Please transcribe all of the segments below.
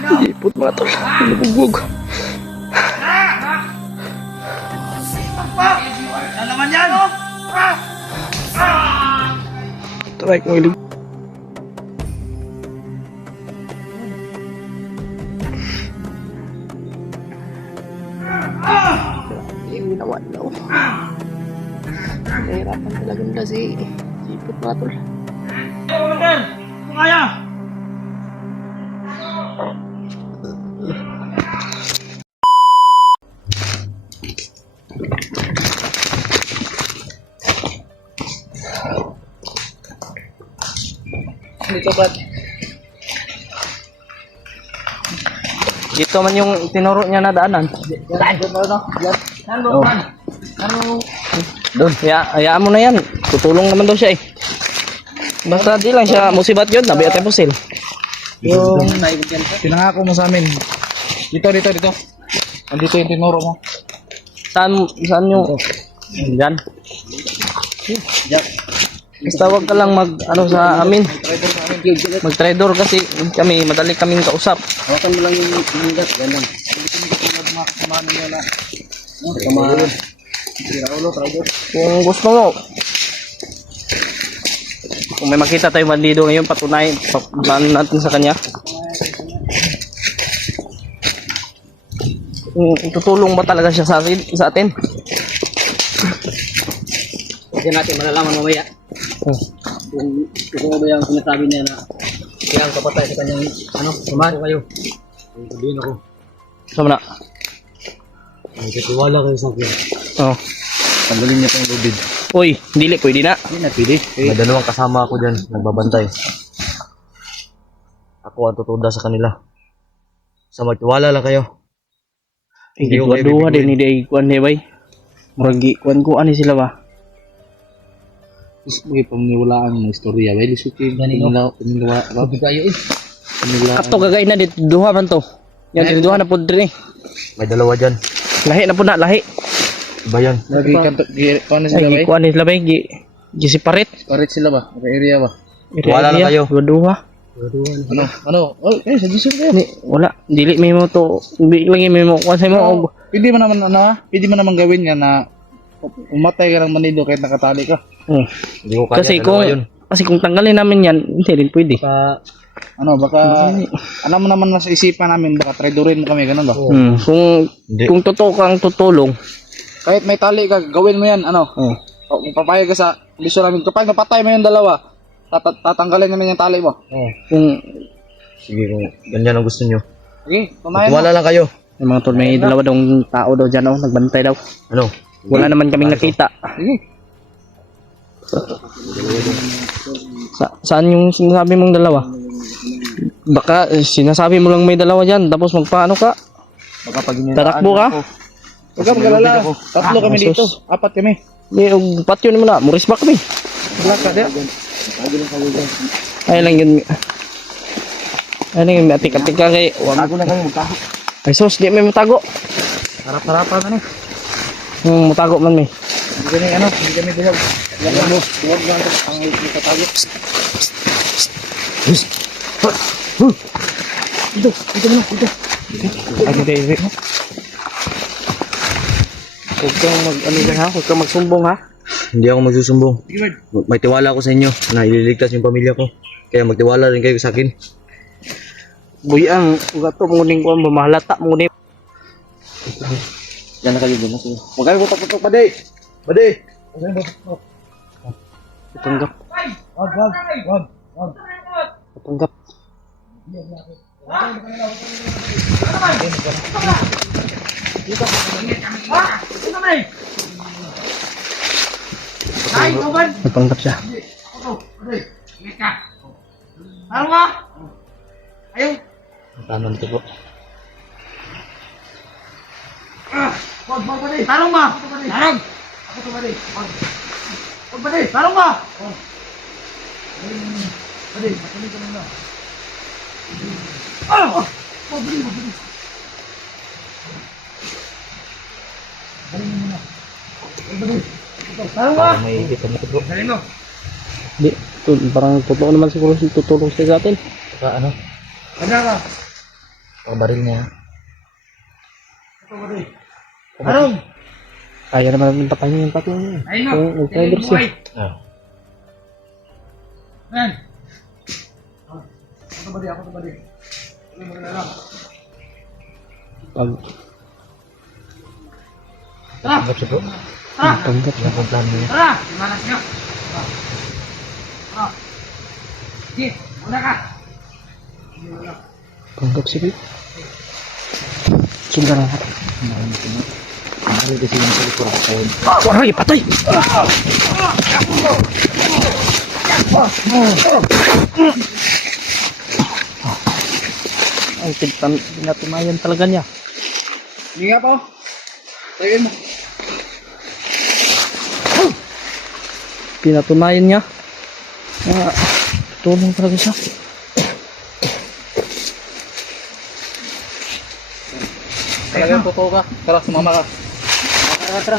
Ipot mga tol. Nabugbog. Ano naman yan? Try kong ilig. Yung ginawa daw. Nahirapan talaga nila si Ipot mga tol. Kaya! Dito ba? Dito man yung tinuro niya na daanan. Oh. Doon, hayaan mo na yan. Tutulong naman daw siya eh. Basta di lang siya musibat yun, nabi at pusil. Yung pinangako mo sa amin. Dito. Andito yung tinuro mo. Saan yung... Diyan. Basta wag ka lang sa amin. Mag-traitor kasi kami, madali kaming kausap. Hawakan mo lang yung mugat, ganun. Hindi kami katulad mga kasamahan ninyo na. Kasamahan. Raulo, traitor. Kung gusto mo, kung may makita tayong bandido ngayon, patunayan natin sa kanya. Tutulong ba talaga siya sa atin? Kasi natin malalaman mamaya. Kung ba yung sinasabi niya na kaya ang kapatay sa kanyang samahan ko kayo. Sabihin ako. Sama na. Ay, katiwala kayo sa akin. Oh. Tanggalin niya pang lubid. Uy, dili pwede na. Hindi na pwede. May dalawang kasama ako dyan, nagbabantay. Ako ang tutuda sa kanila. Sa magtiwala lang kayo. Hindi ko duha din ni day kuan ni bay. Murag kuan ko ani sila ba? May pamniwalaan ng istorya. May lisukin. Pamniwala. Kayo eh. Ato gagay na dito duha man to. Yan dito duha na pud diri. May dalawa dyan. Lahi na pud na lahi. Iba yan. Paano sila ba? Ay kuan ni sila bay gi separate. Parit sila ba? Area ba? Wala na kayo. Duha. Ano? Oh, sa Jason kayo. Wala. Dili may mo to. Hindi lang may mo kuan sa mo. Pwede mo naman pwede mo naman gawin yan na umatay ka ng manido kahit nakatali ka. Hindi ko kaya Kasi kung tanggalin namin yan, hindi rin pwede. Baka alam mo naman na sa isipan namin baka traidorin mo kami ganun ba? Kung totoo kang tutulong, kahit may tali ka, gawin mo yan, kung papayag ka sa lisyo namin, kapag napatay mo yung dalawa, tatanggalin namin yung tali mo. Sige, kung ganyan ang gusto nyo. Sige, pumayan mo. Wala lang kayo. Yung mga tol, may dalawa daw tao daw dyan, nagbantay daw. Ano? Wala naman kaming nakita. Sige. Saan yung sinasabi mong dalawa? Baka sinasabi mo lang may dalawa dyan, tapos magpaano ka? Baka pag tatakbo ka? Huwag ka magalala. Tatlo kami dito. Apat kami. Hindi, patyo mo na. Muris ba kami? Wala ka diya. Ay lang yun. Ay lang yun. Atik-atik ka kay... Tago na kami. Magtago. Ay sus, di may matago. Harap-harapan na eh. Matago man may. Hindi kami buwag. Buwag lang ito. Ang itatago. Dito mo na. Ay, dito. Huwag kang huwag kang magsumbong ha. Hindi ako magsusumbong. May tiwala ako sa inyo na ililigtas yung pamilya ko. Kaya magtiwala rin kayo sa akin. Buyang, ugat to munguning ko mahalata munguning. Yan na kayo doon. Huwag kayo butok-butok, Pade! Pade! Huwag kayo butok-butok. Patanggap. Wag. Patanggap. Patanggap siya. Ano nga? Ayun. Tanong ito po. Wag, Pade! Tarong ba? Tarong! Ako to, Pade. Wag, Pade! Tarong ba? Pade, matuloy ka muna. Wag, Pade! Tarong ba? May ikita na ito po. Galing mo. Di, parang totoo naman siguro tutulong siya sa atin. Ano ka? Pagbaril niya. Arong! Kaya naman natin patayin yung pati niya. Ayun na. Kung mag-traitor siya. Ah. Man. Pag Tanggap siya bro. tanggap siya. Ang plano niya. Tara! Malas nyo. Tara. Sige, muna ka. Tanggap siya. Sunda na natin. Ari kasi yung sa likod ako. Aray, patay! Ay, pinatunayan talaga niya. Hindi nga po. Tayuin mo. Pinatunayan niya. Tulong talaga siya. Talagang totoo ka. Tara, sumama ka. Tara.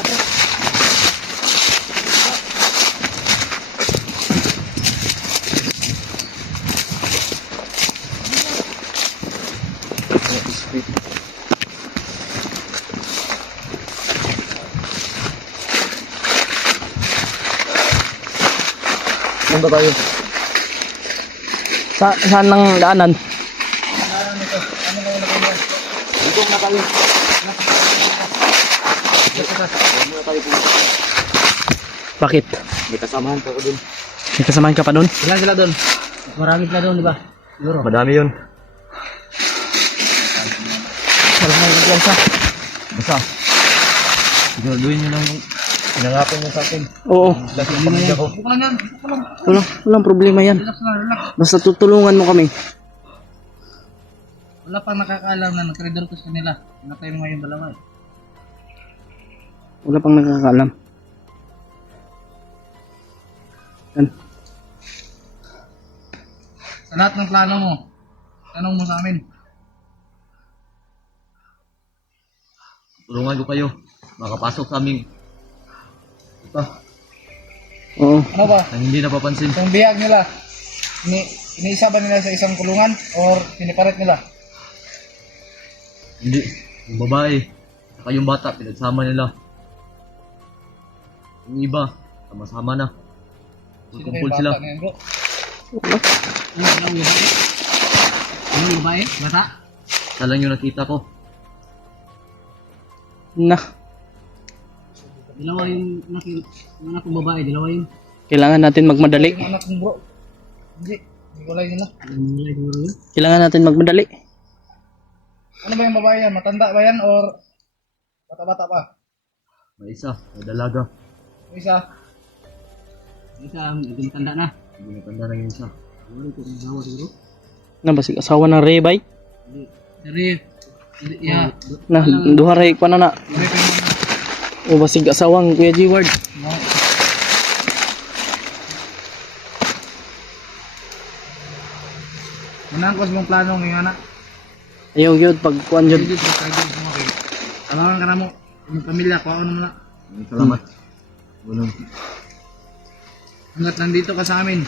Saan ba tayo? Saan ng daanan? Dito na tayo. Bakit? May kasamahan ka ko dun. May kasamahan ka pa doon? Ilan sila dun? Marami sila doon, di ba? Siguro. Madami yun. Wala na yung siya. Basta. Siguraduhin nyo lang yung pinangako nyo sa akin. Oo. Dahil yung pamilya ko. Buka lang yan. Buka lang. Walang problema yan. Relax lang, relax. Basta tutulungan mo kami. Wala pang nakakaalam na nag-traitor ko sa kanila. Nakay mo ngayon dalawa eh. Wala pang nakakaalam. Yan. Sa lahat ng plano mo, tanong mo sa amin. Tulungan ko kayo. Makapasok sa aming Oo. Ano ba? na hindi napapansin. Itong biyag nila, iniisa ba nila sa isang kulungan or pinipalit nila? Hindi. Yung babae. Saka yung bata. Pinagsama nila. Yung iba. Sama-sama na. Sino Kumpul kayo sila. bata na yan, bro? Ano yung babae? Ano yung babae? Bata? Isa lang yung nakita ko. Na. Dalawa yung anak kong babae, dalawa yung Kailangan natin magmadali. yung anak kong bro. Hindi ko lang nila. Hindi siguro yun. Kailangan natin magmadali. Ano ba yung babae yan? Matanda ba yan or bata-bata pa? May isa. May dalaga. Yung isa? Yung isa, hindi matanda na. Hindi natanda na yung isa. Wala ito yung asawa siguro. Na basig asawa ng Rebay. Dari, yeah. Na duha ray ko na na. Dari pa yung O basig asawang Kuya G-Ward. Unang ko mong plano ngayon anak. Ayaw gyud pag kuan jud. Sige, sige, okay. Talangan ka na mo. Yung pamilya, kuhaon mo na. Salamat. Bunong. Hanggat nandito ka sa amin,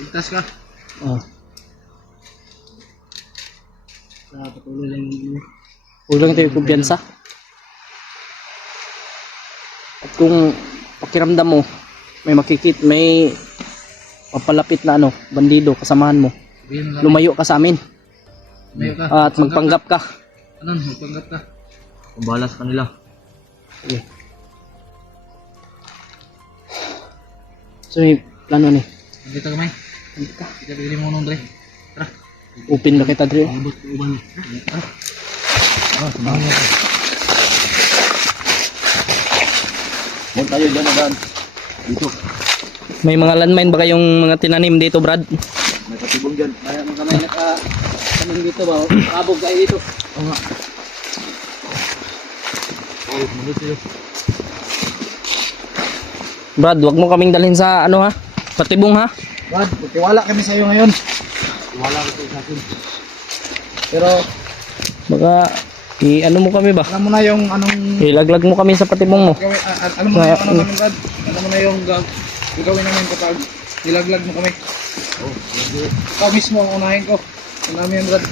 ligtas ka. Oh. Sa patuloy lang yung Huwag lang tayo kumpiyansa. At kung pakiramdam mo, may papalapit na bandido, kasamahan mo, sabihin mo lang. lumayo ka sa amin. Lumayo ka. At magpanggap ka. Ano, magpanggap ka. Kung bahala sa kanila. Sige. So may plano ni. Nandito ka, May. Kita bigyan mo nung Dre. Tara. Open na kita dre. Abot ko uban. Tara. Samahan mo ako. Huwag tayo dyan na daan. Dito. May mga landmine ba kayong mga tinanim dito, Brad? May katibong dyan. Kaya mga kamay naka-tanim dito ba? Abog kayo dito. Oo nga. Oh, manod sila. Brad, wag mo kaming dalhin sa ha? Patibong ha? Brad, tiwala kami sa iyo ngayon. Wala ko sa akin. Pero Baka ano mo kami ba? alam mo na yung anong Ilaglag mo kami sa patibong mo. gawin, alam mo na yung ano namin, Brad. Alam mo na yung gagawin namin kapag nilaglag mo kami. Oh, Ikaw mismo ang unahin ko. Alam mo yan, Brad.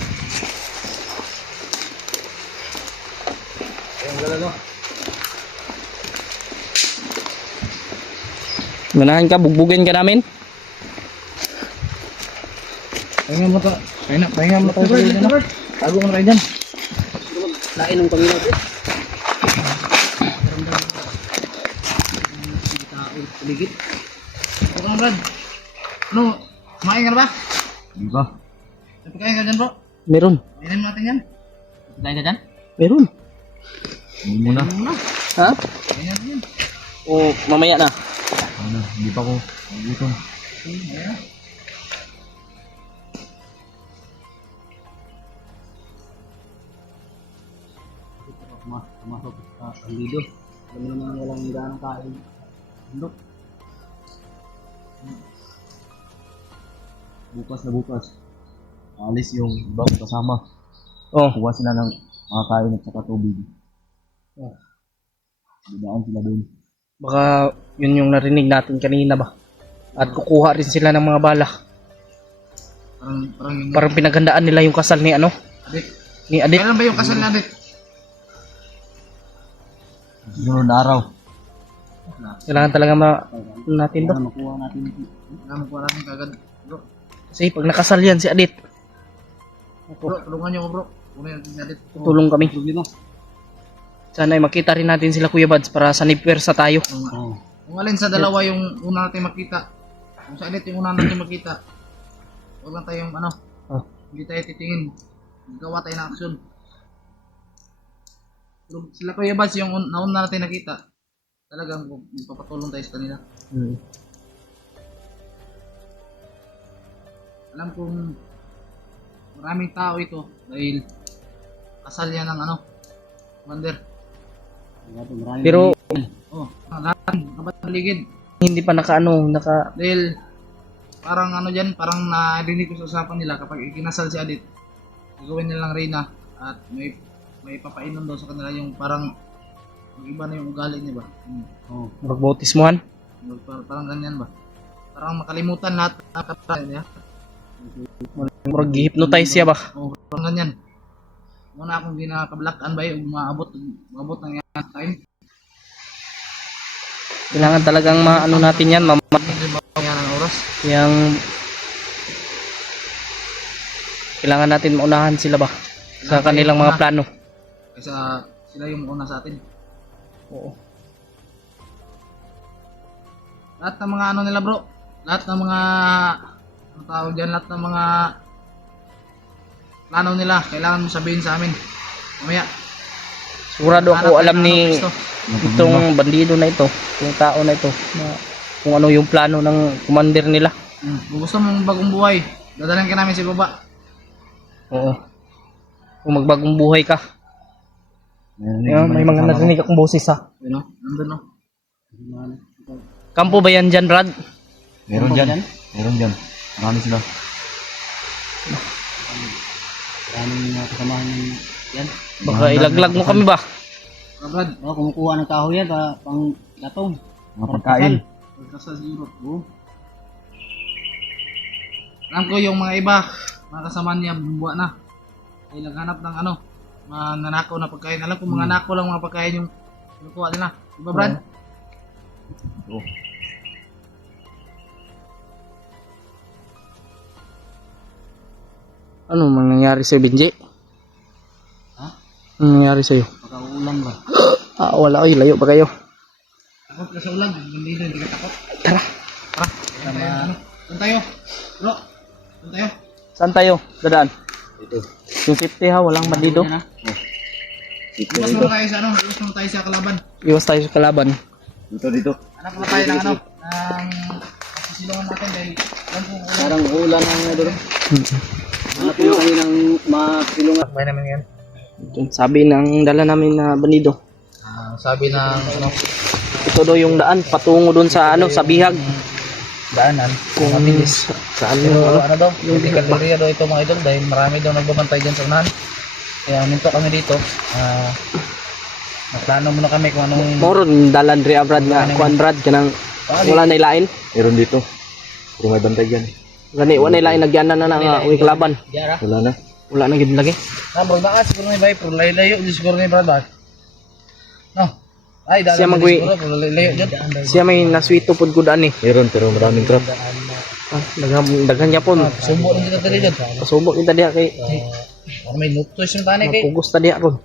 Manahan ka, bugbugin ka namin. Pahinga mo to. Pahinga mo tayo sa dyan. Tago mo na kayo dyan. Lain ng Panginoon. Okay na, Brad. Ano? Kumain ka na ba? Di ba? May pagkain ka dyan, bro. Meron. Kainin natin yan. Pagkain ka dyan? Meron. Hindi mo na. Ha? Kainin natin yan. O mamaya na. Ano, hindi pa ko. Gutom. Ayan. Pumasok sa Lido. Alam mo naman walang ganang kain. Handok. Bukas na bukas. Alis yung ibang kasama. Oh, Kuha sila ng mga kain at saka tubig. Bidaan sila doon. baka yun yung narinig natin kanina ba? At kukuha rin sila ng mga bala. Parang yung... Parang pinaghandaan nila yung kasal ni ano? Adik. Ni Adit. Kailan ba yung kasal na, Adik? Sunod na araw. Kailangan talaga natin to. Makuha natin. Kailangan ko natin kagad. Bro, Kasi pag nakasal yan si Adit, tulungan niyo ko, bro. Kunin natin si Adik. tutulong kami. Sana ay makita rin natin sila Kuya Bads para sa nipwersa tayo. Kung alin sa dalawa yung una natin makita. Kung sa Adik yung una natin makita. Huwag lang tayong ano. Hindi tayo titingin. Gawa tayo ng aksyon. Pero sila Kuya Bads yung nauna natin nakita. Talagang papatulong tayo sa kanila. Alam kong maraming tao ito dahil kasal yan ng ano, Commander. Pero Oh, lahat kabaligid. hindi pa naka Dahil parang ano dyan, parang narinig ko sa usapan nila kapag ikinasal si Adit, gagawin nilang reyna at may papainom daw sa kanila yung parang mag-iba na yung ugali niya ba? magbautismuhan. Parang ganyan ba? Parang makalimutan lahat ng kapatid niya. Murag gi-hypnotize siya ba? Oh, parang ganyan. Muna akong ginakablakan ba yung maabot ng yan time. Kailangan talagang maano natin yan, Hindi ba yan ang oras? yung kailangan natin maunahan sila ba sa kanilang mga plano. Kaysa sila yung una sa atin. Oo. Lahat ng mga ano nila bro, lahat ng mga ano tawag dyan, lahat ng mga plano nila, kailangan mo sabihin sa amin. Mamaya. Sigurado ako alam ni Kristo. itong bandido na ito, yung tao na ito, na kung ano yung plano ng commander nila. Kung gusto mong bagong buhay, dadalhin ka namin sa baba. Oo. Kung magbagong buhay ka. May mga narinig akong boses ha. You know? Nandun no? Kampo ba yan dyan, Brad? Meron dyan. Meron dyan. Marami sila. Maraming kasamahan yan. Baka ilaglag mo kami ba? Brad, Kumukuha ng kahoy yan pang gatong. Mga pagkain. pagkasal sa Europe. Alam ko yung mga iba, mga kasama niya, bumbuwa na. Ay naghanap ng ano, mga nanakaw na pagkain. Alam ko mga nakaw lang mga pagkain yung kinukuha nila. Diba Brad? Oo. Ano mangyayari sa'yo, Benji? Ha? Ano nangyayari sa'yo? Pagkaulan ba? Wala. Oy, layo ba kayo? Takot ka sa ulan, hindi ka takot. Tara. Ano? Saan tayo? Bro, saan tayo? Saan tayo? Dadaan. Ito. Yung 50 ha, walang bandido. Iwas muna tayo sa ano, iwas muna tayo sa kalaban. Iwas tayo sa kalaban. Dito. Hanap muna tayo ng ano, ng masisilungan natin dahil alam kong ulan. Parang ulan ang doon. Hanap mo kami ng masilungan. Bakbay namin yan. Sabi ng dala namin na bandido. Sabi ng ano, Ito daw yung daan patungo doon sa ano, sa bihag. daanan. Kung saan Pero yung ano. ano daw, yung kalderya daw ito mga idol dahil marami daw nagbabantay dyan sa unahan. Kaya minto kami dito. Naplano muna kami kung anong Moron dalan dre Brad nga kuan Brad kanang wala na ilain. Meron dito. Kung may bantay dyan. Gani wala na ilain nagyanan na nga uwi kalaban. Diara. Wala na. Wala na gid lagi. Bro, naa siguro may bay, pero layo-layo di siguro ni Brad. No. Ay, Siya dalan magwi- siguro, pero layo dyan. Siya may naswito pod gud ani. Meron pero maraming crap. Daghan niya po. Subo rin kita dali dyan. Pasubok kita diha kay Para may nuktos yung tanay kay. mapugos ta diha ron.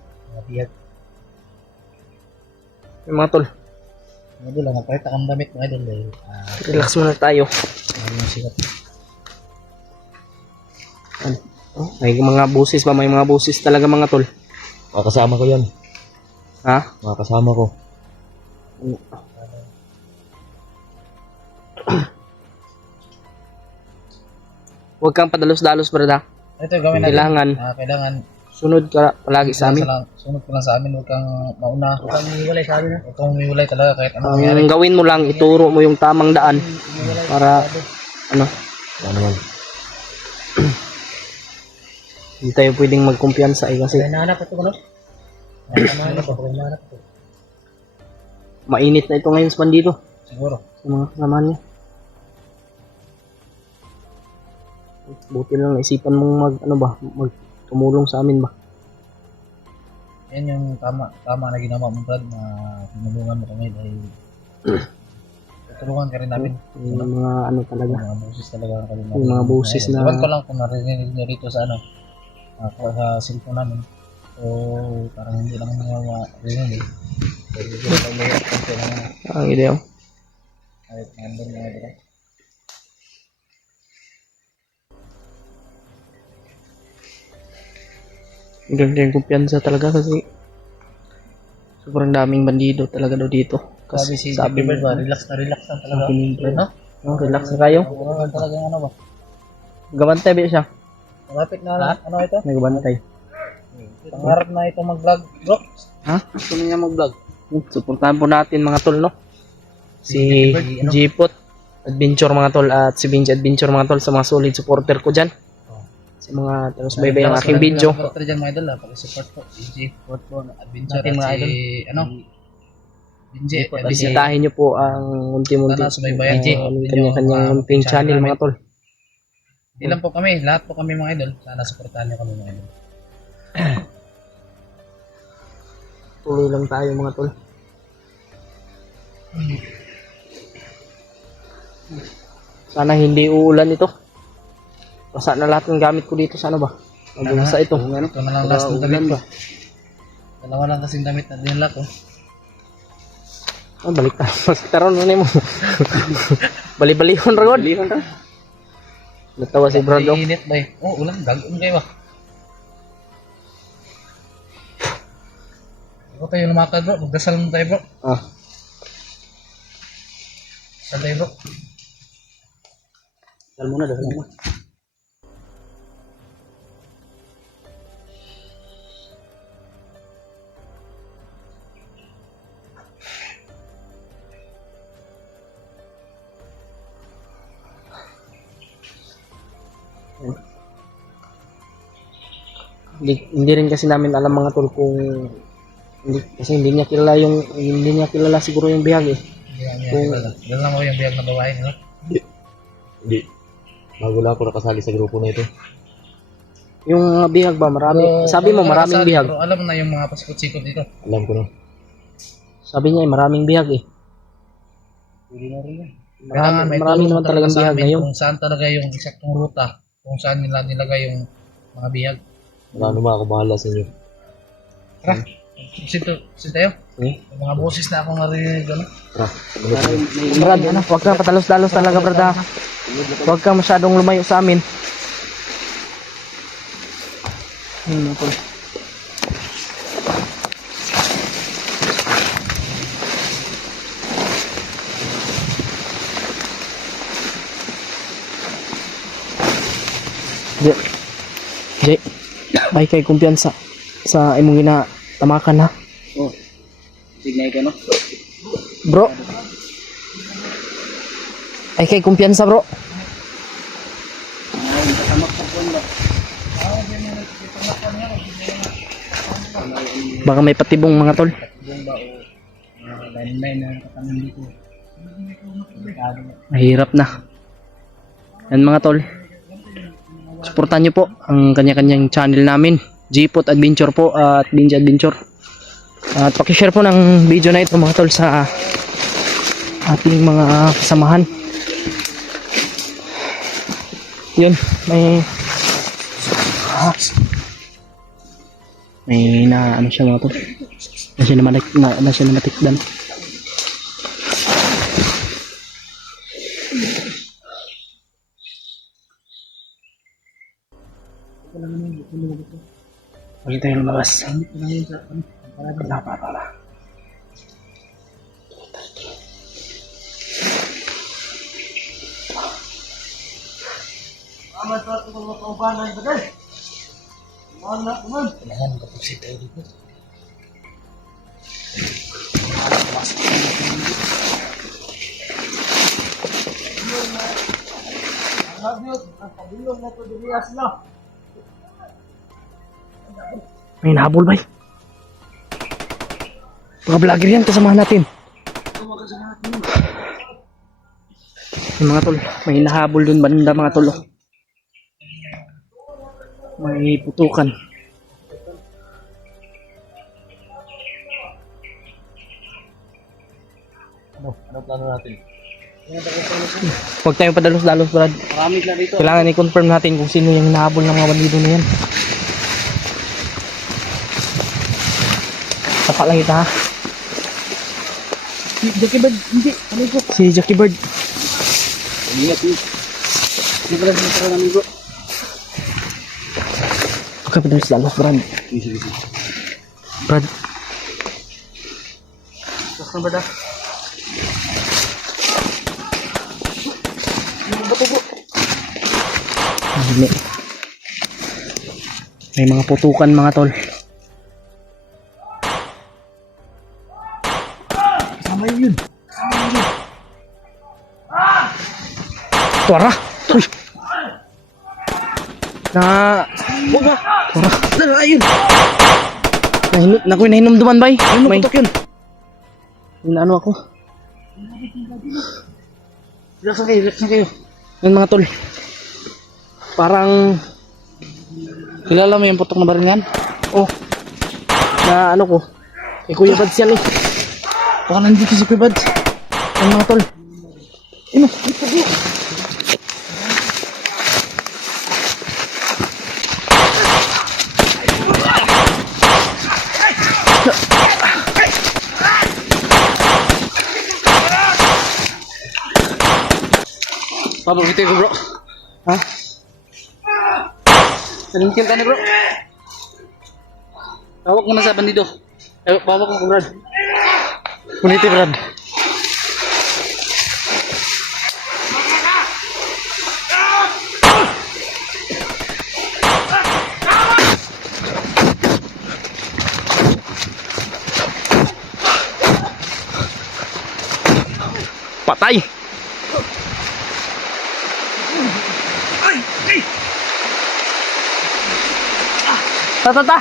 Yung mga tol, Idol, nagpahit akong damit mo, idol. relax muna tayo. Sikat. Ano? Oh, may mga busis ba? May mga busis talaga mga tol. Mga kasama ko yan. Ha? Mga kasama ko. Huwag kang padalos-dalos, brada. Ito gawin natin. Kailangan Kailangan sunod ka palagi sa amin. sunod ka lang sa amin, huwag kang mauna. Huwag kang umiwalay sa amin. Huwag kang umiwalay talaga kahit anong mangyari. Ang gawin mo lang, ituro mo yung tamang daan para ano, Ano naman? hindi tayo pwedeng magkumpiyansa eh kasi Hinahanap ito, ano? Hinahanap ito. mainit na ito ngayon sa bandido Siguro. sa mga kasama niya. Buti lang isipan mong mag tumulong sa amin ba. Yan yung tama na ginawa mo, Brad, na tinulungan mo kami dahil tutulungan ka rin namin. Yung mga ano talaga, Mga busis talaga ang kami. yung mga busis na Iwan ko lang kung narinig niyo rito sa sa cellphone namin. So, parang hindi lang mga marinig. Pero hindi lang layout kasi lang ang ideo. kahit nandun mga dito. Ganda yung kumpiyansa talaga kasi sobrang daming bandido talaga daw dito. Sabi si sabi Jeffrey Bird ba, mo, relax na talaga. sabi ni Brad, No? relax na kayo. Wala talagang ano ba? Gabantay ba siya? Malapit na ano ito? Nagbantay. Pangarap na ito mag-vlog, bro. Ha? Gusto niya mag-vlog. Suportahan po natin mga tol, no? Si Jipot Adventure mga tol at si Vinci Adventure mga tol sa mga solid supporter ko dyan. Sa mga talos-baybay ang aking video. Supporter dyan mga idol, pag-support po. DJ, support po. Adventure Natin, mga at idol. si, ano? Vinci, Bisitahin nyo po ang unti-munti. Sana subaybayan niyo. Kanya-kanyang munting channel mga tol. Hindi lang po kami, lahat po kami mga idol. Sana supportahan niyo kami mga idol. Tuloy lang tayo mga tol. Sana hindi uulan ito. Basa na lahat ng gamit ko dito sa ano ba? Magbasa ito. Ito na lang last ng damit ko. Dalawa lang kasing damit na dinala ko. Ah, balik tayo. Balik tayo ron mo. Bali-balihon ragod. Natawa si Brad. Oh. Init ba eh. Oh, ulan. Gagawin kayo ba? Ako tayo lumakad bro. Magdasal mo tayo bro. Ah. Dasal tayo bro. Dahil muna, dahil muna. Hindi rin kasi namin alam mga tol kung kasi hindi niya kilala siguro yung bihag eh. Dahil lang mo yung biyag na babae. No? Hindi. Bago lang ako nakasali sa grupo na ito. Yung mga bihag ba marami? Sabi mo maraming kasali, bihag. Pero alam mo na yung mga pasikot-sikot dito. Alam ko na. Sabi niya maraming bihag eh. Hindi na rin yan. Marami naman talagang bihag ngayon. Kung saan talaga yung eksaktong ruta. Kung saan nila nilagay yung mga bihag. Wala naman ako bahala sa inyo. Tara. Sinto tayo. Eh? Yung mga boses na akong narinig. Ano? Tara. Brad, huwag kang patalos-dalos talaga, brad. Huwag kang masyadong lumayo sa amin. Tol. Jay, ay kay kumpiyansa sa imong ginatamakan ha. Oh. Signay ka no? Bro. Ay kay kumpiyansa bro. Baka may patibong mga tol. Yung ba o line na katamin dito. Mahirap na. Yan mga tol. Suportahan nyo po ang kanya-kanyang channel namin. Jipot Adventure po at Vinci Adventure. At pakishare po ng video na ito mga tol sa ating mga kasamahan. Yun, may na ano siya mga tol. Na siya na matikdan. Balik tayo lumabas. Para. Kailangan magpapagsit tayo dito. May nahabol ba? Mga vlogger yan, kasamahan natin. Yung mga tol, may nahabol dun banda mga tol. Oh. May putukan. Ano plano natin? Huwag tayong padalos-dalos, Brad. Marami na dito. Kailangan i-confirm natin kung sino yung nahabol ng mga bandido na yan. Tapak lang kita ha. Si Jackie Bird, hindi. Ano ito? Si Jackie Bird. Ingat yun. Hindi pala sinasara namin bro. Huwag ka padalos-dalos, Brad. Sige. Brad. Tapos na ba da? Hindi. May mga putukan mga tol. Sama yun. Tuwara! Uy! Huwag ba? Tuwara! Ayun. Nakoy nahinumduman bay. May putok yun. Inaano ako. Relax na kayo. Yan mga tol. Parang Kilala mo yung putok na baril yan? oh na ano ko. Kay Kuya Bads yan eh. Baka nandito si Kuya Bads. Yan mga tol. Ino, Pabalik ko bro. Ha? Salingkin ka na bro. Tawag mo na sa bandido. Pawak mo ko Brad. Puniti Brad. Patay. Ta.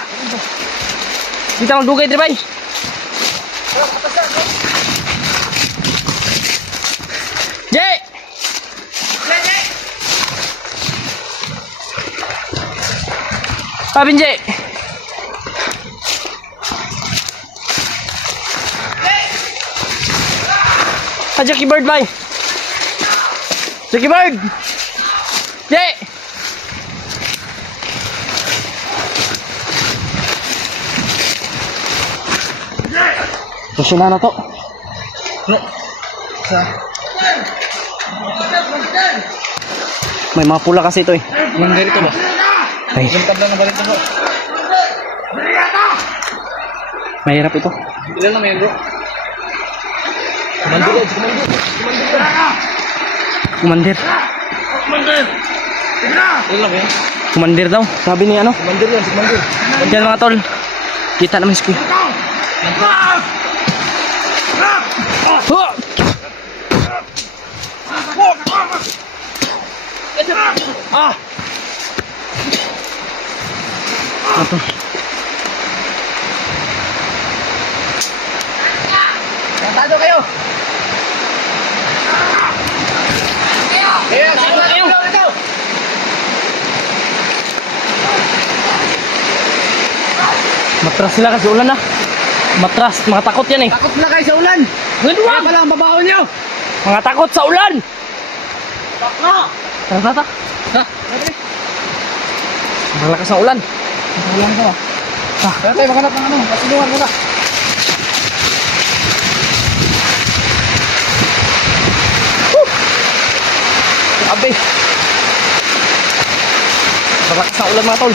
Kita magdugay diri bay. Jay. Pabin Jay. Jackie Bird bay. Jackie Bird. Jay. Kasi na to. No. Sa May mga pula kasi ito eh. Mandir ito ba? Ay, Yung tabla na balik ito bro. mahirap ito. Ilan na mayan bro? Kumandir. Ilan na mayan? Kumandir daw. Sabi ni ano? Mandir yan, si Mandir. Diyan mga tol. Kita naman si Kuya. Huh! Ah! Ito. Tado kayo! Kaya, kayo! Matras sila kasi ulan na. Matras, mga takot yan eh. Takot na kayo sa ulan. Good Kaya one! pala ang babaho nyo. Mga takot sa ulan! Takot. Tata, Ha? Sabi. malakas ang ulan. Ulan ko. Kaya tayo maghanap ng ano. Pasilungan muna. Grabe. Malakas ang ulan mga tol.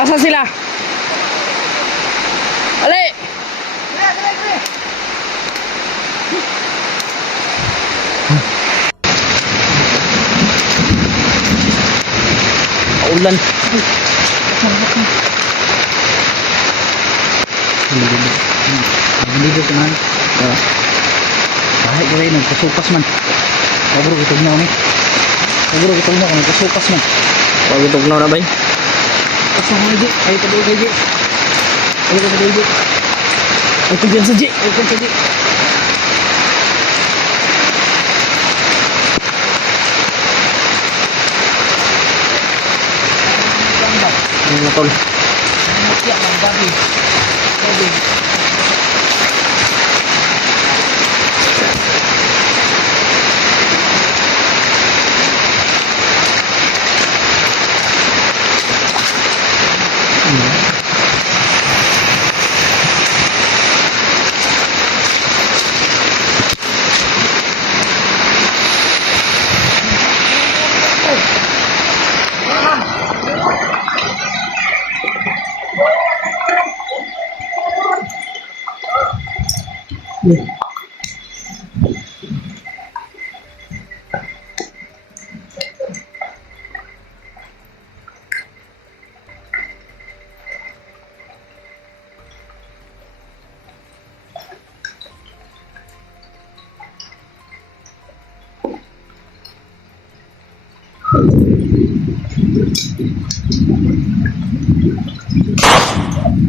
Asa sila? Ali! Ulan. Nandito ka man. Kahit gawin, nagkasupas man. Pagro itog na kami. Pagro itog na kami, nagkasupas man. Pag itog na bay. Pasok mo, Iji. Ay, tabi ka, Iji. Ay, tabi, Iji. Ay, ito dyan sa G. Ay, tabi, Iji. Ano mga tol? Mutya ng gabi. Gabi.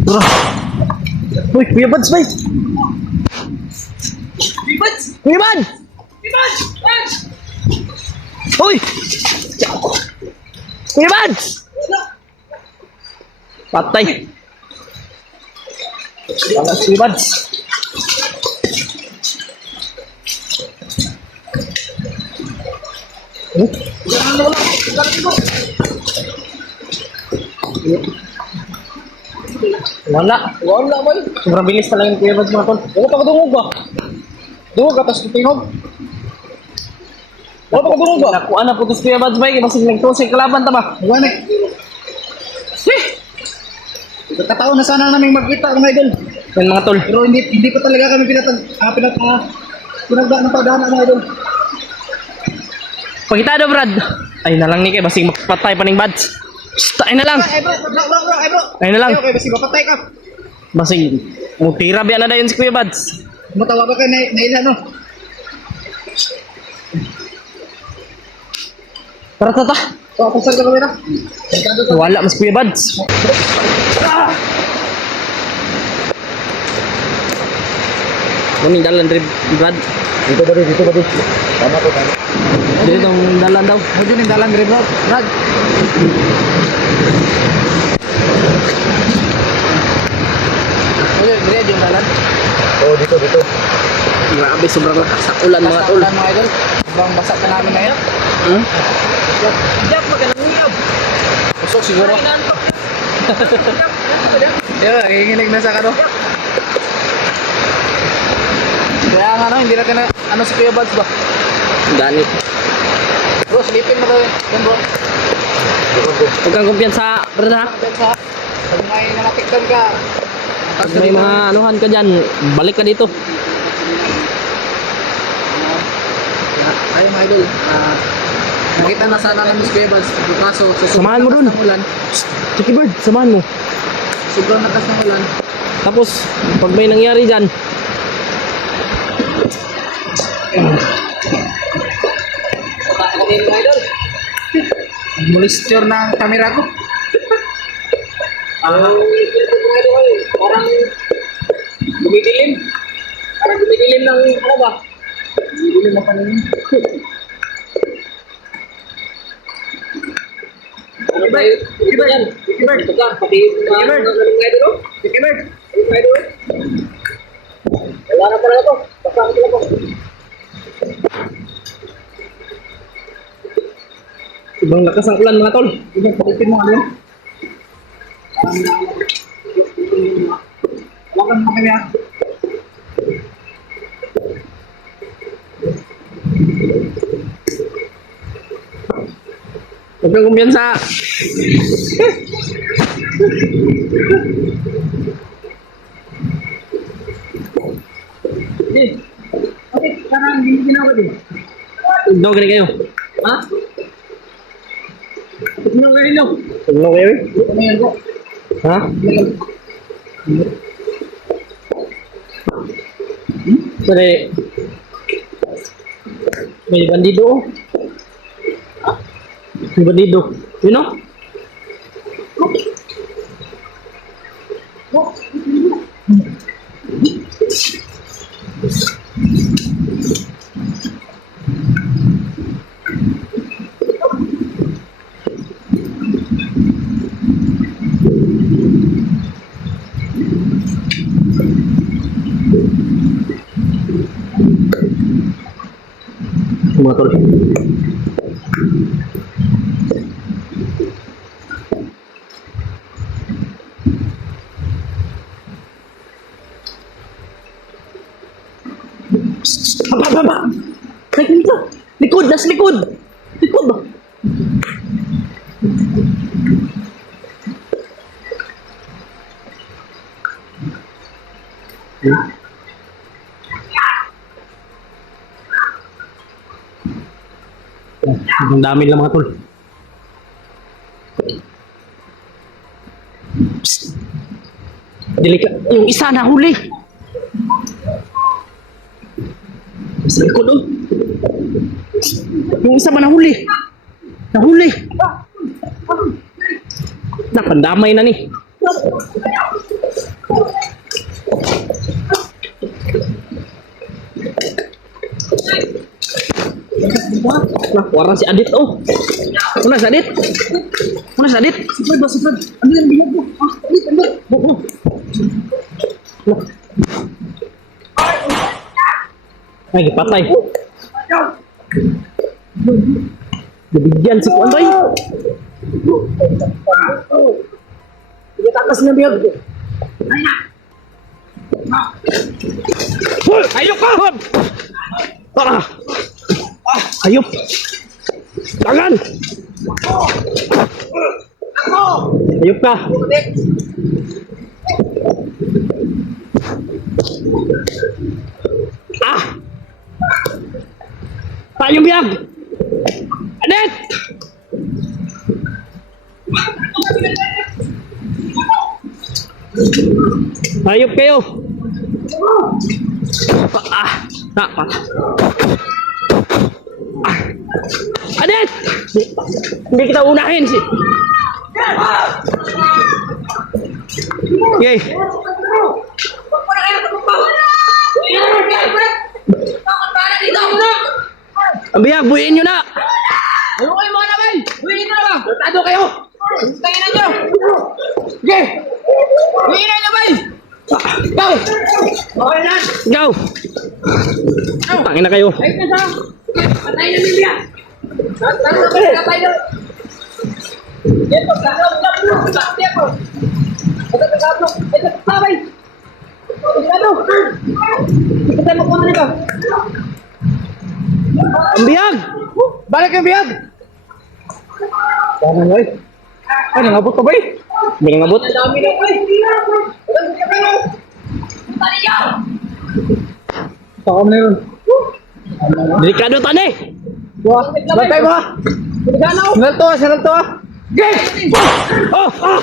Bro. Uy, Kuya Buds, bay. Kuya Buds! Kuya Buds! Kuya Buds! Uy! Kuya Buds! Patay. Wala si Kuya Buds. Wala. Wala ba? Sobrang bilis pala yung Kuya Buds mga tol. Wala pa ka dungog ba? Dungog ka, tapos titingog. Wala pa ka dungog ba? Nakuha na po ito si Kuya Buds, bay. Masig nagtosay kalaban ta ba? Wala na. Kataon na sana namin magkita mga idol. Yan mga tol. Pero hindi pa talaga kami pinagdaan ng pagdaan mga idol. Pagkita do, Brad. Ay na lang ni kay basig magpatay pa ning Buds. Shh, ay na lang. Ay bro, ay bro. Ay na lang. Okay, basi mapatay ka. Basig mutira biya na dayon si Kuya Buds. Matawa ka kay Naila no. Tara tata. So, kung saan ka kami na? Wala mas Kuya Buds. Kuning dalan rin, Brad. Dito ba dito? Tama to tama. Dito tong dalan daw. Medyo yung dalang rin bro. Brad. Medyo yung dalan. Oh, dito. Grabe, sobrang lakas sa ulan mga tol. Mga idol. Bang basa ka namin ngayon. Hmm? Diyak magalang uyab. Usok siguro. Yeah, hihinig na sa kano. Kaya nga ano, hindi natin na, ano si Kuya Buds ba? Gani. Bro, silipin mo daw yan bro. Huwag kang kumpiyansa, Brad ha. Diyan sa, pag may namatikdan ka, Pag may mga anuhan ka dyan, balik ka dito. Ayun mga idol, nakita na sana namin si Kuya Buds. Kaso, Samahan mo dun. ng ulan, Chicky Bird, samahan mo. sobrang lakas ng ulan. Tapos, pag may nangyari dyan, Moisture ng camera ko. Parang gumidilim. Parang gumidilim ng ano ba? Gumidilim na paningin. Ano ba yun? Ito yan. Ito ka. Pati mga idol. Wala na pala ito. Basta ko ito. Ibang lakas ang ulan mga tol. Ibang palitin mo ano? Wakan mo kaya. Huwag kang kumpiyansa. Okay, parang hindi ginawa din. Tugnaw gani kayo. Ha? Ano nga rin daw? Tugnaw kayo eh. Ano yan ko? Ha? Sorry. May bandido oh. May bandido. You know? Mga tol. Baba! Ay, dito! Likod! Nasa likod! Likod ba? Ang dami lang mga tol. Psst. Dilika. Yung isa nahuli. Sa likod oh. Yung isa ba nahuli? Nahuli. Napandamay na ni. Nah, warna si Adit oh. Mana si Adit? Mana si Adit? Sipad. Ano yan bilog mo? Ah, Adit. Ay, gipatay. Gabigyan si Kuan Bay. Sige, takas na biyag. Hoy! Ayok ka! Tara! Ayop! Tangan! Ayop ka! Ah! Tayong biyag! Adet! Ayop kayo! Adet! Hindi kita unahin si... Okay. Ang biyag, buhiin nyo na! Ano kayo mga naman? Huwingin na ba? Tado kayo! Tangin na nyo! Sige! Huwingin na nyo ba? Go! Okay na! Go! Tangin na kayo. Ayun na sa... Patay na nila! Tangin na kayo! Patay na! Dito! Kakablok mo! Bakit ako? Kakablok! Ito! Sabay! Ito! Ito! Ito! Ito! Ang biyag! Balik yung biyag! Tama nga eh. Ay, nangabot ka ba eh? Hindi nga ngabot. Ang dami na ko eh! Walang ka kayo! Tali niyo! Pakam na yun. Delikado tani! Wah, bantay mo ha. Sinal to ha. Gay! Oh! Ah!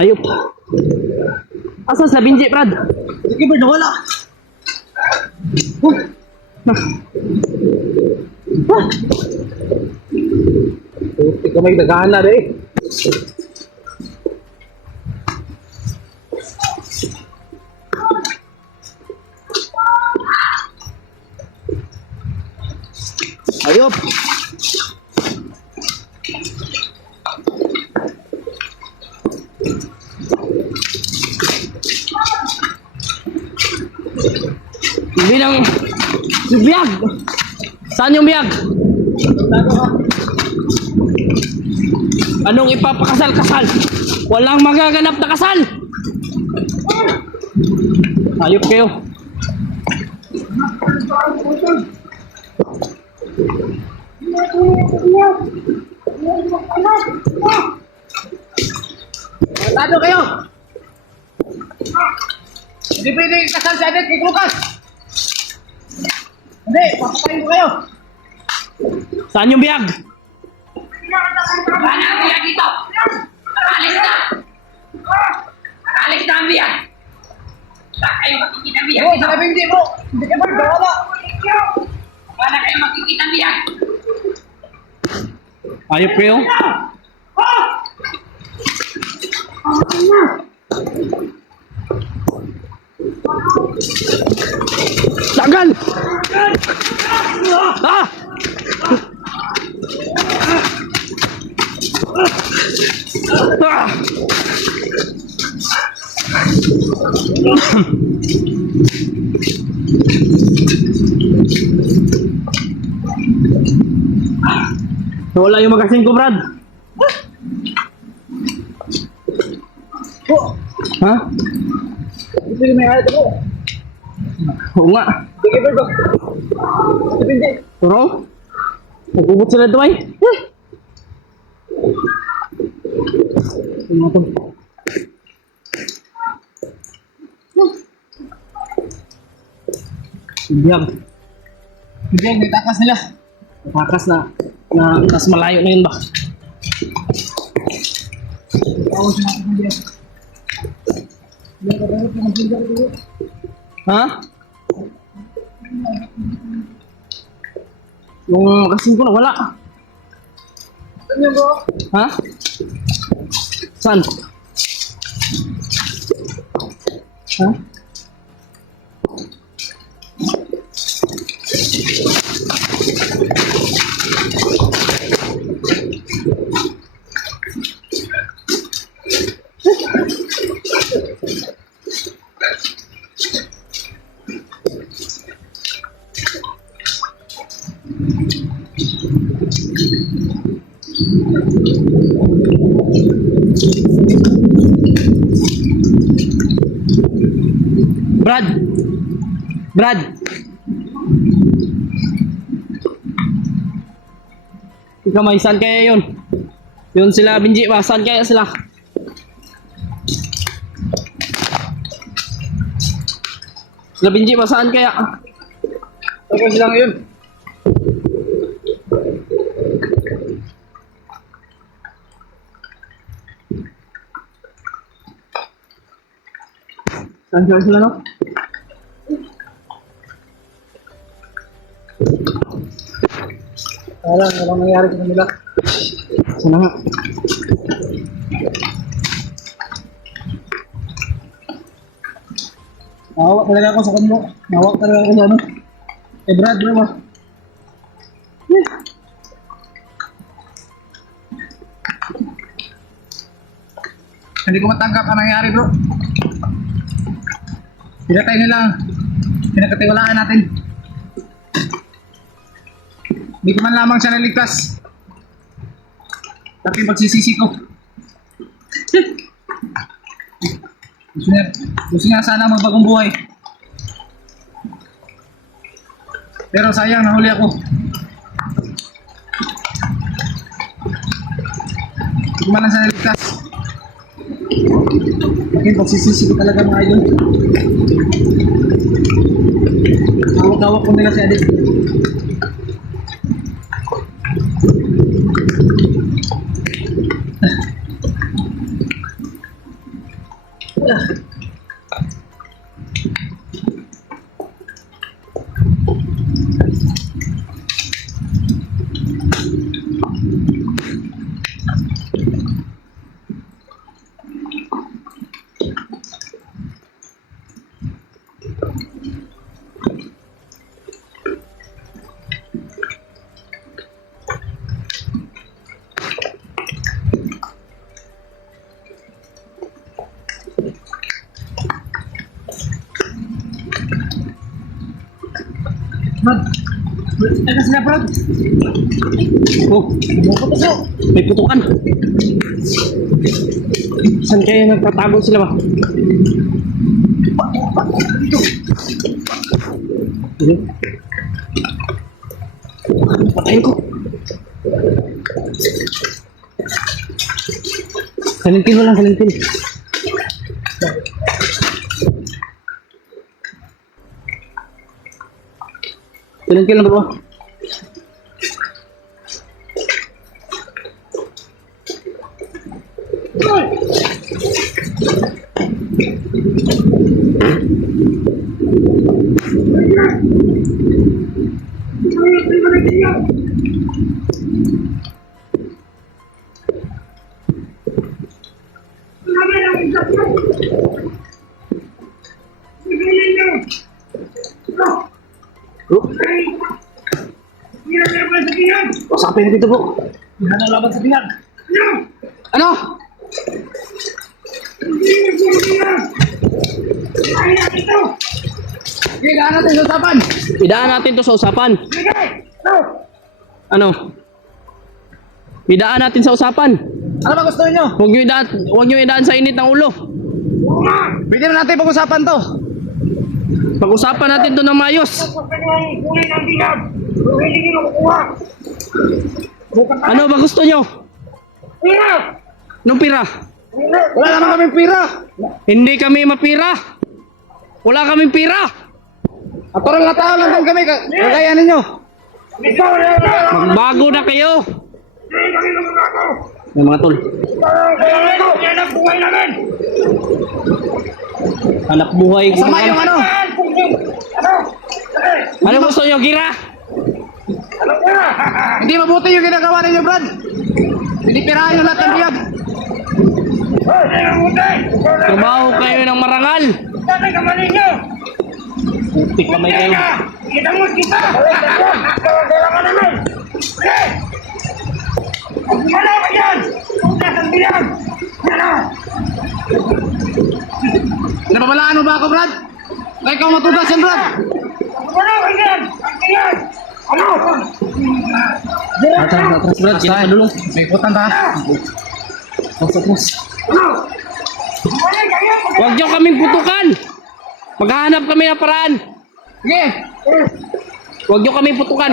Hayop. Asa sa Binji, Brad? Sige, Brad, nawala. Puti ka may dagana rin. Ayop. Bilang biyag. Saan yung biyag? Anong ipapakasal-kasal? Walang magaganap na kasal. Ayop kayo. Tado kayo! Hindi pwede kasal si Adet kay Lucas! Hindi, papatayin ko kayo! Saan yung biyag? Wala ang biyag dito! Nakalis na! Nakalis na ang biyag! Wala kayo makikita ang biyag Bro, dito! sabi hindi bro! Hindi ka bro, wala! Wala kayo makikita ang biyag! Ayop kayo. Tagal! Ah! Ah! Wala yung magasin ko, Brad. Ha? Hindi may ayat ako! Oo nga. Sige bro! Hindi! Turo? Pagkubot sila ito ay. Ano to? Biyag. Hindi, may takas nila! Takas na mas malayo na yun ba? Ako siya natin hindi. Ha? Yung magasin ko na wala. Ano bro? Ha? Saan? Ha? Brad! Brad! Ikaw may saan kaya yun? Yun sila Binji ba? Saan kaya sila? Sila Binji ba? Saan kaya? Ako sila ngayon! Saan kaya sila no? Walang nangyari sa kanila. Sana nga. Nawak talaga ako sa kanila. Nawak talaga ako sa ano. Eh Brad, bro ba? Hindi ko matanggap ang nangyari bro. Pinatay nila ang pinagkatiwalaan natin. Hindi ko man lamang siya naligtas. Tapi pagsisisi ko. Gusto niya sana magbagong buhay. Pero sayang, nahuli ako. Hindi man lang sa naligtas. Okay, pagsisisi ko talaga mga idol. Hawak-hawak ko nila si Adit. Brad, teka sila Brad. Oh, may putukan. Saan kaya nagtatago sila ba? Ano? Patayin ko. Kalintin mo lang, kalintin. Kalintin lang bro. Bro, usapin na dito bro. Yan ang laban sa bilang. Ano? Sige, gaan natin sa usapan. Idaan natin to sa usapan. Ano? Idaan natin sa usapan. Ano ba gusto niyo? Huwag niyo idaan sa init ng ulo. Pwede na natin pag-usapan to. Pag-usapan natin to ng mayos. Ano ba gusto niyo? Anong pira? Wala naman kaming pira. Hindi kami mapira. Wala kaming pira. Natural na tao lang din kami. Kagaya ninyo. Magbago na kayo. Yung mga tol. Anak buhay. Sama yung ano. Ano gusto niyo, Gira? Hindi mabuti yung ginagawa ninyo, Brad. Hindi pirahan yung lahat ng biyag. Tumaho kayo ng marangal. Putik kamay kayo. Kita mo kita. Kailangan naman. Ano ba yan? Tugas ang bilang. Ano? Nababalaan mo ba ako, Brad? Kaya ikaw matugas yan, Brad. Ano ba yan? Yan. Ano? Atras, Brad. Sino ka dulong? May ikutan ta. Atras. Ano? Ano kayo? Huwag niyo kaming putukan. Maghahanap kami ng paraan. Sige. Huwag niyo kaming putukan.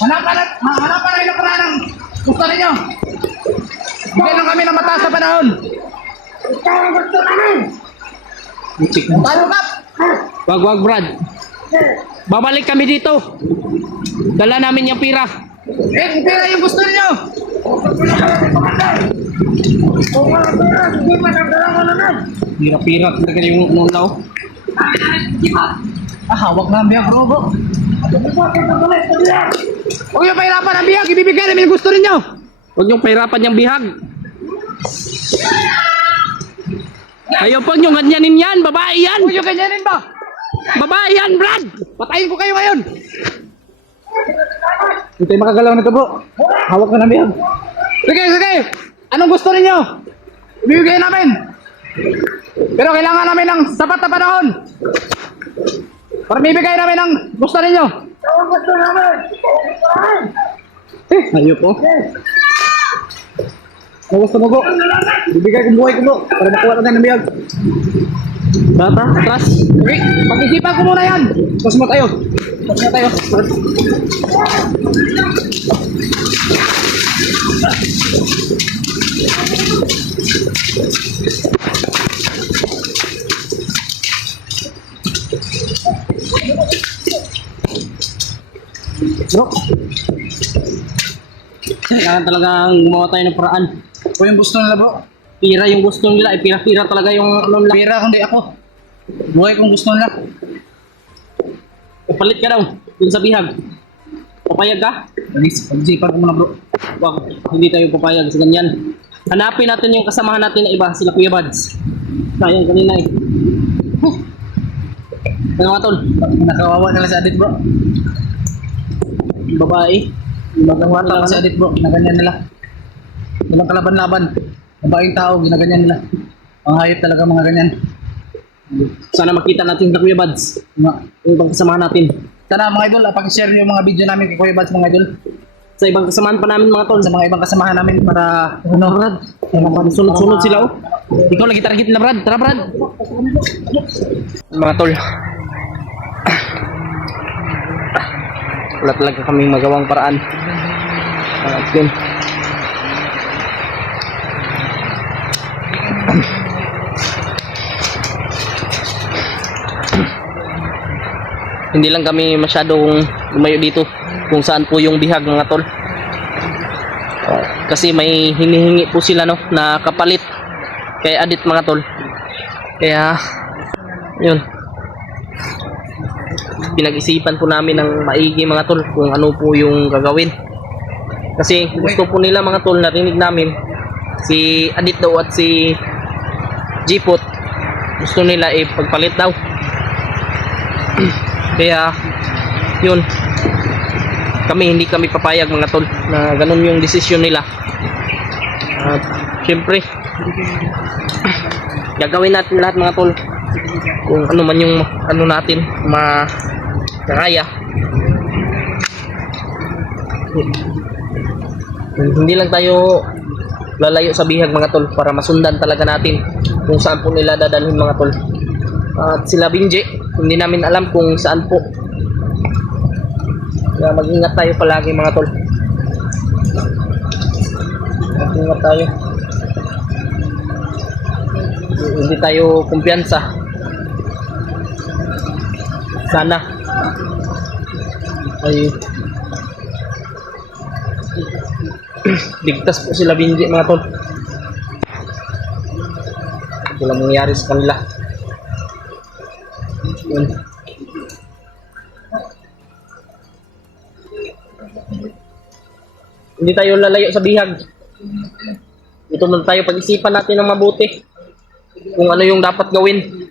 Hanapan na yung paraan ng gusto ninyo. Bigyan lang kami ng mataas na panahon. Ikaw ang gusto namin. Tayo, Kap. Wag, Brad. Babalik kami dito. Dala namin yung pira. Eh, pira yung gusto ninyo. Kung mga pera, hindi matanggalan ko naman. Pira-pira talaga yung nulaw. Hawak na ang biyag, Robo. Huwag yung pahirapan ang biyag. Ibibigay namin yung gusto ninyo. Huwag niyong pahirapan yung bihag. Ayaw pa nyo ganyanin yan. Babae yan. Huwag yung ganyanin ba? Babae yan, Brad. Patayin ko kayo ngayon. Hindi tayo makagalaw nito, bro. Hawak na ng biyag. Sige, sige. Anong gusto ninyo? Ibibigay namin. Pero kailangan namin ng sapat na panahon. Para bibigay namin ang gusto ninyo. Ang gusto namin. Ayaw po. Ang gusto mo, bro? Bibigay kong buhay ko, bro. Para makuha natin ng biyag. Tata, atras. Okay, pag-isipan ko muna yan. Tapos mo tayo. Tapos mo tayo. Bro, kailangan talagang gumawa tayo ng paraan. Kung yung gusto nila bro, Pira yung gusto nila, pira-pira talaga yung ano nila. pera kundi ako. Buhay kung gusto nila. Papalit ka daw, dun sa bihag. Papayag ka? Pag-isipan ko muna bro. Wag, hindi tayo papayag sa ganyan. Hanapin natin yung kasamahan natin na iba, sila Kuya Buds. Sayang kanina eh. Ano nga tol? Nakawawa nila sa adit bro. Yung babae. Nakawawa nila sa adit bro. Ginaganyan nila. Walang kalaban-laban. Babaeng tao, ginaganyan nila. Ang hayop talaga mga ganyan. Sana makita natin sila Kuya Buds. Yung ibang kasamahan natin. Sana mga idol, pag-share nyo yung mga video namin kay Kuya Buds mga idol. Sa ibang kasamahan pa namin mga tol. Sa mga ibang kasamahan namin para Ano Brad? Sunod-sunod sila oh. ikaw lagi target na Brad. Tara Brad. Mga tol. Wala talaga kaming magawang paraan. At yun. Hindi lang kami masyadong lumayo dito kung saan po yung bihag mga tol. Kasi may hinihingi po sila no na kapalit kay Adit mga tol. Kaya yun. Pinag-isipan po namin ng maigi mga tol kung ano po yung gagawin. Kasi gusto po nila mga tol, narinig namin si Adit daw at si Jipot gusto nila pagpalit daw. Kaya yun, hindi kami papayag mga tol na ganun yung desisyon nila. At syempre gagawin natin lahat mga tol kung ano man yung ano natin makakaya. Hindi lang tayo lalayo sa bihag mga tol para masundan talaga natin kung saan po nila dadalhin mga tol. At sila Binje, hindi namin alam kung saan po. Kaya mag-ingat tayo palagi mga tol. Mag-ingat tayo. Hindi tayo kumpiyansa. Sana ay ligtas po sila Binje mga tol. Walang mangyayari sa kanila. Yun. Hindi tayo lalayo sa bihag. Ito muna tayo, pag-isipan natin ng mabuti kung ano yung dapat gawin.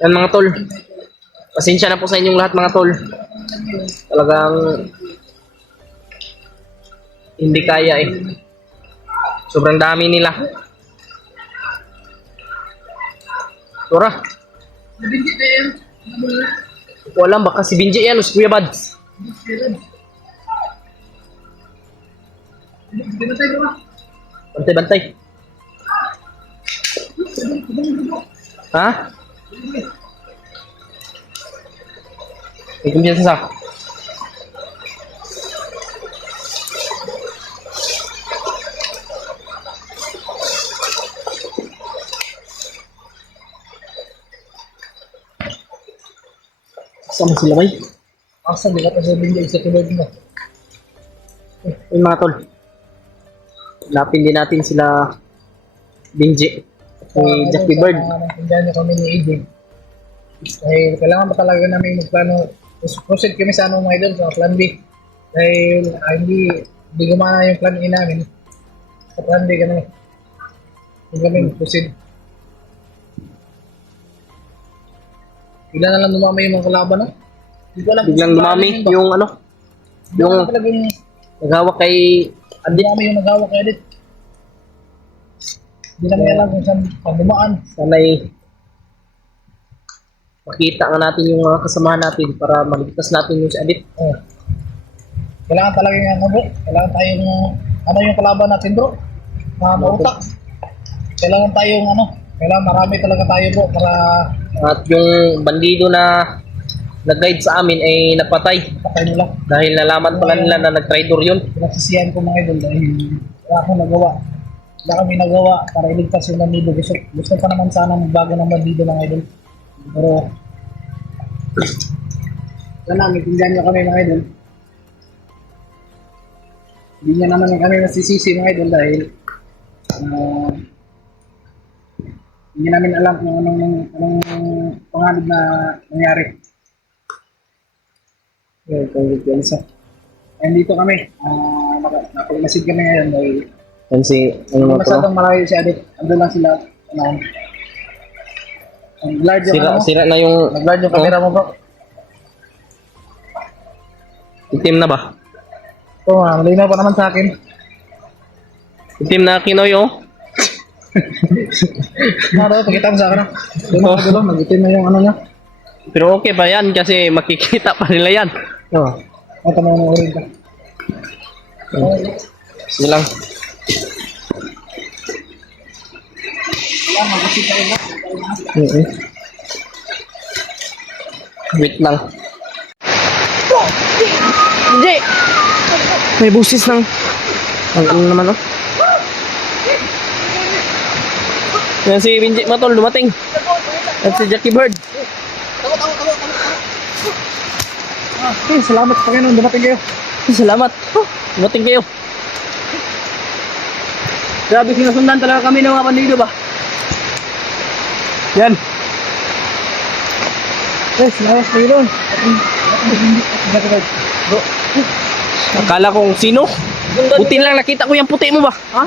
Yan mga tol, pasensya na po sa inyong lahat mga tol. Talagang hindi kaya sobrang dami nila. Tora, wala baka si Binji yan o si Kuya Buds. Bantay-bantay. Ha? May kumpiyansa sa. Sama sila bay? Asa nila kasi binigay sa tulad mo. Yung mga tol. Lapin din natin sila Binji. Ni Jackie Bird. Nandiyan kami ni Aiden. Dahil kailangan pa talaga namin magplano. Proceed kami sa anong mga idol, sa plan B. Dahil hindi gumana yung plan A namin. Sa plan B kami. Hindi kami proceed. Bigla na lang dumami yung mga kalaban, no? Hindi ko alam kung Biglang saan dumami galing yun ba? yung ano, yung Yung talagang naghawak kay Adit. dumami yung nagawak kay Adit. Hindi namin alam kung saan dumaan. Sana'y makita nga natin yung mga kasamahan natin para maligtas natin yung si Adit. Oh. Kailangan talaga yung ano bro. Kailangan tayong ano yung kalaban natin bro. Mautak. Kailangan tayong kailangan marami talaga tayo bro para At yung bandido na nag-guide sa amin ay napatay patay nila. dahil nalaman pala nila na nag-traitor yun. Pinagsisiyan ko mga idol dahil wala akong nagawa. Wala kami nagawa para iligtas yung bandido. Gusto pa naman sana magbago ng bandido mga idol. Pero sana, maintindihan nyo kami mga idol. Hindi niya naman kami nasisisi mga idol dahil hindi namin alam kung anong panganib na nangyari. Okay, so, dito kami. Napagmasid kami ngayon dahil Yan si, ano mo to? masyadong malayo si Adit. Ando lang sila. Nag-large yung Sira na yung, nag-large yung camera mo bro. itim na ba? Ito, malinaw pa naman sa akin. Itim na Kinoy, oh. Naro, pakita mo sa akin. Doon ako doon, nag-itim na yung ano niya. Pero okay pa yan kasi makikita pa nila yan. Oh. Ito na yung orin ka. Sige lang. Wait lang. Hindi! May busis ng... Ang ano naman, oh. Yan si Binji Matol, dumating. At si Jackie Bird. Salamat sa Panginoon, dumating kayo. Salamat. Dumating kayo. Grabe, sinusundan talaga kami ng mga bandido ba? Yan. Salamat sa Panginoon. Bro, Akala kong sino? Puti lang, nakita ko yung puti mo ba? ha?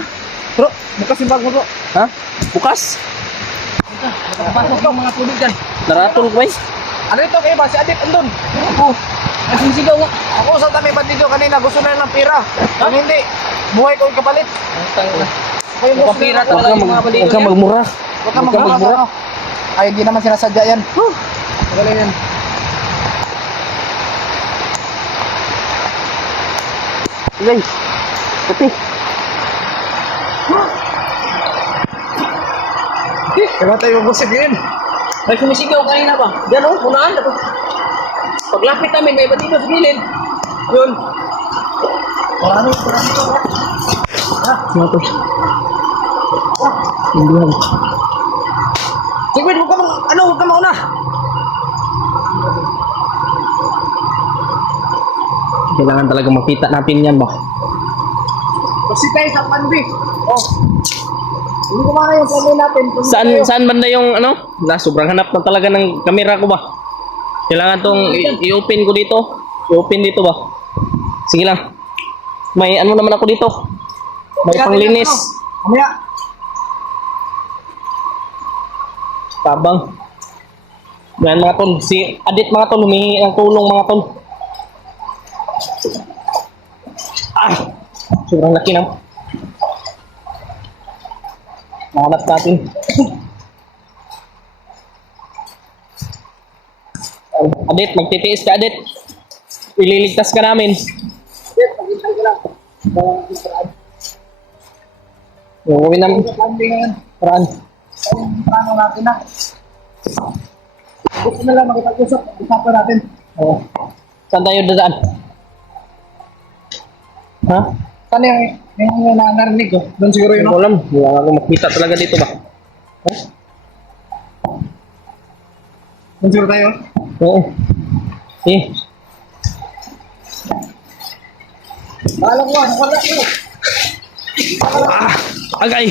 Bro, bukas yung bag mo bro. Ha? Bukas? Pasok yung mga tubig dyan. Naratol ko eh. Ano ito kayo ba? Si Adit andun. Oo. Nagsisigaw nga. Ako sa kami bandido kanina, gusto na ng pira. Kung hindi, buhay ko yung kapalit. Ako yung gusto Papira na- talaga yung mga bandido. Huwag kang magmura. Huwag ka magmura. Ay, hindi naman sinasadya yan. Magaling yan. Sige. Puti. Kaya tayo magusip yun. May sumisigaw kanina ba? Diyan oh, unaan. Paglapit namin, may bandido sa gilid. Yun. Marami. Sino to? Hindi yan. Sige, huwag ka mauna. Kailangan talaga makita natin yan ba? Kasi tayo sa panbi. Oh. Hindi ko makaya yung plano natin. Saan banda yung ano? Sobrang hanap na talaga ng kamera ko ba? Kailangan tong i-open ko dito. I-open dito ba? Sige lang. May ano naman ako dito. May panglinis. Mamaya. Tabang. Yan mga tol. Si Adit mga tol. Humihingi ng tulong mga tol. Sobrang laki na. Mahanap natin. Adit, magtitiis ka Adit. Ililigtas ka namin. Gawin namin. Paraan. Ang plano natin na. Gusto na lang makipag-usap. Usapan natin. Oo. Saan tayo dadaan? Ha? Saan yung narinig ko? Doon siguro Hindi yun. ko alam. Wala ako makita talaga dito ba? Ha? Doon siguro tayo. Oo. Eh. Bahala ko. Nakala ko. Agay.